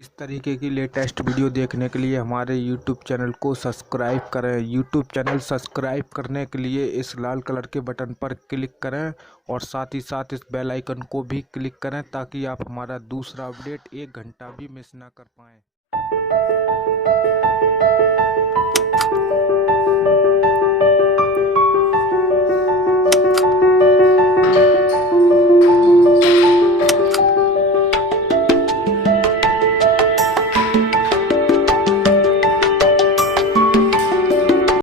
इस तरीके की लेटेस्ट वीडियो देखने के लिए हमारे YouTube चैनल को सब्सक्राइब करें। YouTube चैनल सब्सक्राइब करने के लिए इस लाल कलर के बटन पर क्लिक करें और साथ ही साथ इस बेल आइकन को भी क्लिक करें ताकि आप हमारा दूसरा अपडेट 1 घंटा भी मिस ना कर पाएँ।